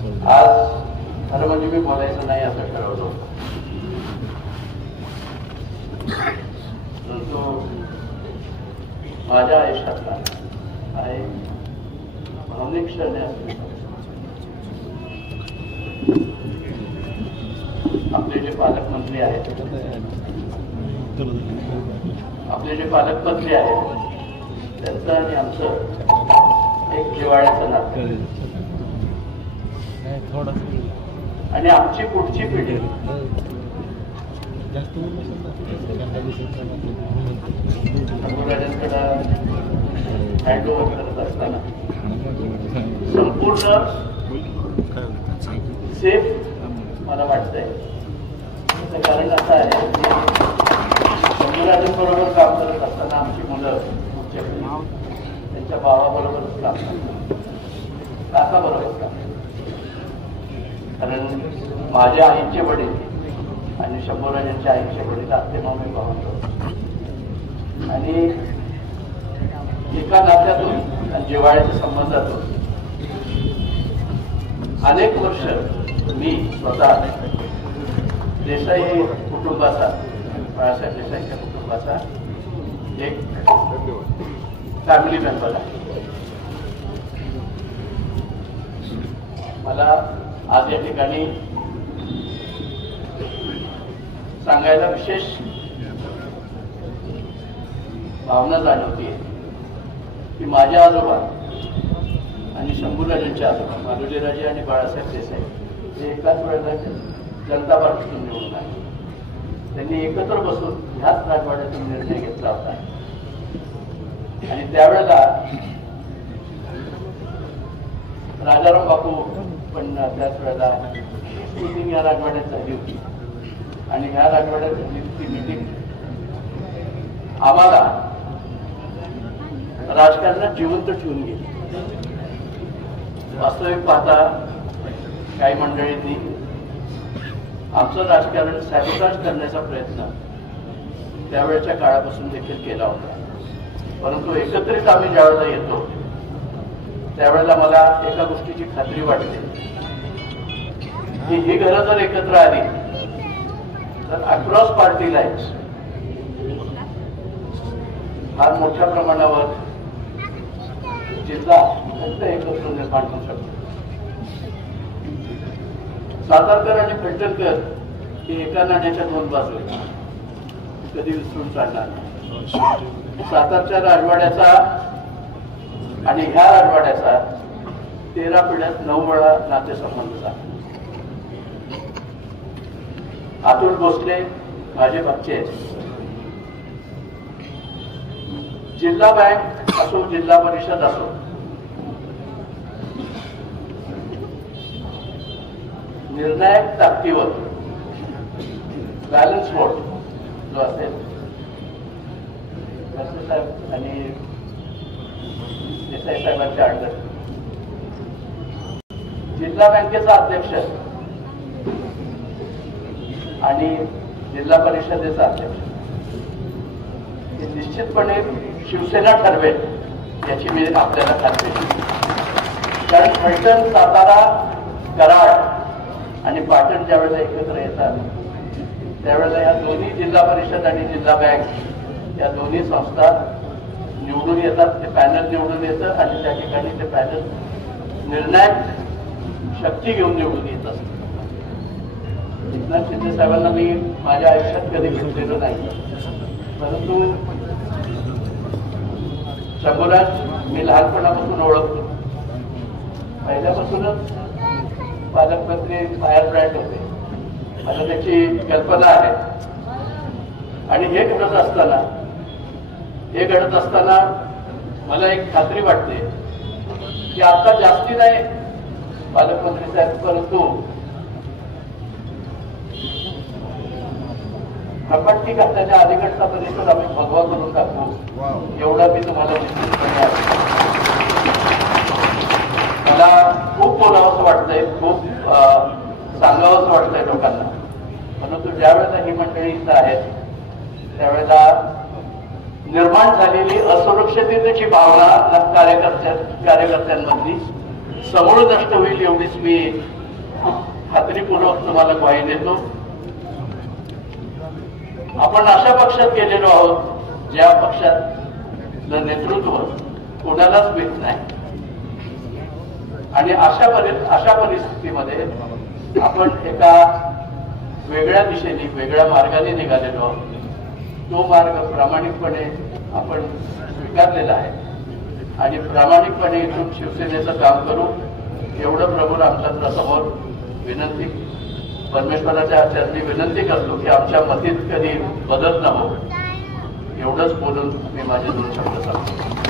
आज खरं म्हणजे मी बोलायचं नाही असं ठरवलं होतं, परंतु माझ्या आयुष्यातला आहे भावनिक क्षण असले. आपले जे पालकमंत्री आहेत, आपले जे पालकमंत्री आहेत, त्यांचं आणि आमचं एक जिव्हाळ्याचं नातं आणि आमची पुढची पिढी शंभूराजांकडे हँडओव्हर करत असताना संपूर्ण सेफ मला वाटतंय. त्याचं कारण असं आहे की शंभूराजांबरोबर काम करत असताना आमची मुलं पुढच्या पिढी त्यांच्या भावाबरोबरच काम करतात, काकाबरोबर काम. कारण माझ्या आईचे वडील आणि शंभूराजांच्या आईचे वडील आत्तेमामे भावंड आणि एका नात्यातून आणि जिव्हाळ्याच्या संबंधातून अनेक वर्ष मी स्वतः देसाई कुटुंबाचा, बाळासाहेब देसाईच्या कुटुंबाचा एक फॅमिली मेंबर आहे. मला आज या ठिकाणी सांगायला विशेष भावना जाणवतीये की माझ्या आजोबा आणि शंभूराजांचे आजोबा मालोजीराजे आणि बाळासाहेब देसाई हे एकाच वेळेला जनता पार्टीतून निवडून आले. त्यांनी एकत्र बसून ह्याच राजवाड्यातून निर्णय घेतला होता आणि त्यावेळेला राजाराम बापू पण त्याच वेळेला मीटिंग या राजवाड्यात झाली होती आणि ह्या राजवाड्यात झाली ती मीटिंग आम्हाला राजकारणात जिवंत ठेवून गेली. वास्तविक पाहता काही मंडळींनी आमचं राजकारण सॅबोटाज करण्याचा प्रयत्न त्यावेळेच्या काळापासून देखील केला होता. परंतु एकत्रित आम्ही ज्यावेळेला येतो त्यावेळेला मला एका गोष्टीची खात्री वाटते की ही घरं जर एकत्र आली तर अक्रॉस पार्टी लाईन्स फार मोठ्या प्रमाणावर जिल्हा एकत्र निर्माण होऊ शकतो. सातारकर आणि फलटणकर हे एका नाण्याच्या दोन बाजू आहेत, कधी विसरून चालणार नाही. सातारच्या राजवाड्याचा आणि ह्या राजवाड्याचा 13 पिढ्यात 9 वेळा नातेसंबंध झाला. अतुल भोसले माझे भाचे आहेत. जिल्हा बँक असो, जिल्हा परिषद असो, निर्णायक ताकदीवर बॅलन्स बोर्ड जो असेल साहेब आणि देसाई साहेबांच्या अंडर जिल्हा बँकेचा अध्यक्ष आणि जिल्हा परिषदेचा अध्यक्ष हे निश्चितपणे शिवसेना ठरवेल याची मी आपल्याला खात्री दिली. कारण फलटण, सातारा, कराड आणि पाटण ज्या वेळेला एकत्र येतात त्यावेळेला या दोन्ही जिल्हा परिषद आणि जिल्हा बँक या दोन्ही संस्था निवडून येतात. ते पॅनल निवडून येतं आणि त्या ठिकाणी ते पॅनल निर्णायक शक्ती घेऊन निवडून येत असतं. एकनाथ शिंदे साहेबांना मी माझ्या आयुष्यात कधी भेटलेलो नाही, परंतु शंभूराज मी लहानपणापासून ओळखतो. पहिल्यापासूनच पालकमंत्री फायर ब्रँड होते, मला त्याची कल्पना आहे. आणि हे घडत असताना मला एक खात्री वाटते की आता जास्ती नाही पालकमंत्री साहेब, परंतु कपाटी घातल्याच्या अलीकडचा परिसर आम्ही भगवा करून टाकू एवढा मी तुम्हाला मला खूप बोलावंसं वाटतंय, खूप सांगावंसं वाटतंय लोकांना. परंतु ज्या वेळेला ही मंडळी इथं आहेत त्यावेळेला निर्माण झालेली असुरक्षिततेची भावना कार्यकर्त्यांमधली समूळ नष्ट होईल एवढीच मी खात्रीपूर्वक तुम्हाला ग्वाही देतो. आपण अशा पक्षात गेलेलो आहोत ज्या पक्षातलं नेतृत्व कोणालाच मिळत नाही आणि अशा परिस्थितीमध्ये आपण एका वेगळ्या दिशेने वेगळ्या मार्गाने निघालेलो आहोत. तो मार्ग प्रामाणिकपणे आपण स्वीकारलेला आहे आणि प्रामाणिकपणे इथून शिवसेनेचं काम करू एवढं प्रभू रामचंद्रासमोर विनंती परमेश्वराच्या चरणी विनंती करतो की आमच्या मतीत कधी बदल न हो. एवढंच बोलून मी माझे 2 शब्द सांगतो.